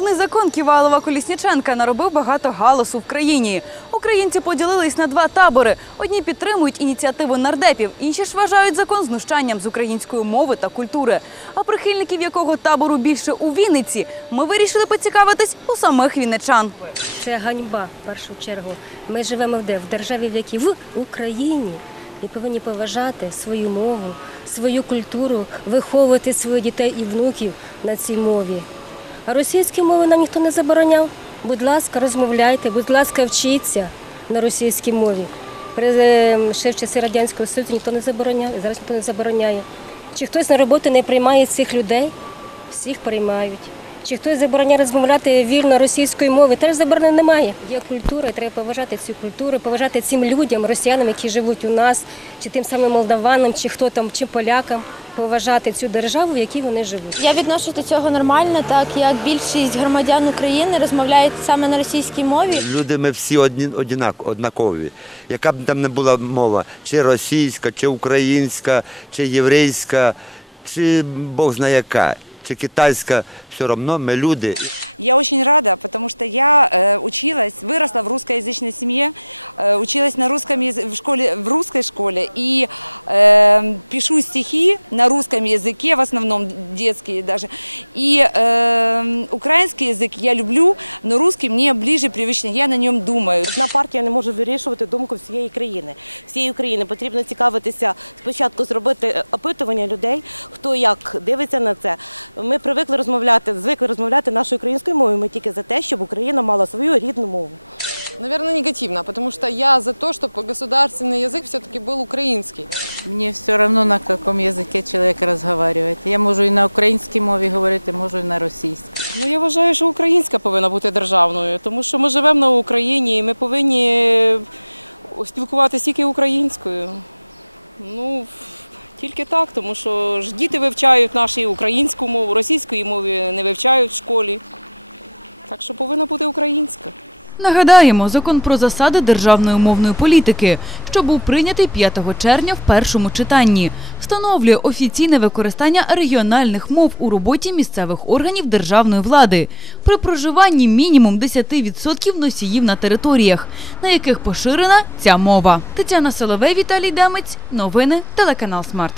Мовний закон Ківалова Колісніченка наробив багато галасу в країні. Українці поділились на два табори. Одні підтримують ініціативу нардепів, інші ж вважають закон знущанням з української мови та культури. А прихильників якого табору більше у Вінниці, ми вирішили поцікавитись у самих вінничан. Це ганьба в першу чергу. Ми живемо де? В державі, в якій в Україні. І повинні поважати свою мову, свою культуру, виховувати своїх дітей і внуків на цій мові. А російські мови нам ніхто не забороняв. Будь ласка, розмовляйте, будь ласка, вчіться на російській мові. Е, ще в часи Радянського Союзу ніхто не забороняв, і зараз ніхто не забороняє. Чи хтось на роботу не приймає цих людей? Всіх приймають. Чи хтось забороняє розмовляти вільно російською мовою? Теж заборони немає. Є культура, і треба поважати цю культуру, поважати цим людям, росіянам, які живуть у нас, чи тим самим молдаванам, чи хто там, чи полякам, поважати цю державу, в якій вони живуть. Я відношу до цього нормально, так як більшість громадян України розмовляють саме на російській мові. Люди ми всі одні, однакові. Яка б там не була мова, чи російська, чи українська, чи єврейська, чи Бог знає яка, чи китайська, все одно ми люди. Я очень рада, потому что я э, училась, выросла в русскоязычной семье, э, училась на русском язы- в школе, в русской школе и э, пишу стихи на русском языке, в основном детские даже. И э, украинский язык я люблю, но русский мне ближе привычно, я на нем думаю. Одна партія не може вирішувати думку всієї країни. Всієї України потрібно цікавитися спочатку зробити е, опитування людей, хто як дивиться на це. Ми привикли розмовляти, звикли розмовляти нашою українською мовою. Ми тільки за те, щоб Україна мала свою рідну мову. Наверное, негативно, потому что я за то, чтобы государственный язык все-таки был украинский. Мені все одно на якому язикі чоловік розмовляє. Я можу і на українській мові говорити, можу і на російській. Ну я вважаю, що українська повинна бути державною, тому що ми живемо на Україні і ми повинні спілкуватися тільки українською. Ну тільки так, тому що ж діти вивчають нашу українську мову, російської мови не вивчають в школі. Так що повинна бути українська. Нагадаємо, закон про засади державної мовної політики, що був прийнятий 5 червня в першому читанні, встановлює офіційне використання регіональних мов у роботі місцевих органів державної влади при проживанні мінімум 10% носіїв на територіях, на яких поширена ця мова. Тетяна Соловей, Віталій Демець. Новини телеканал Смарт.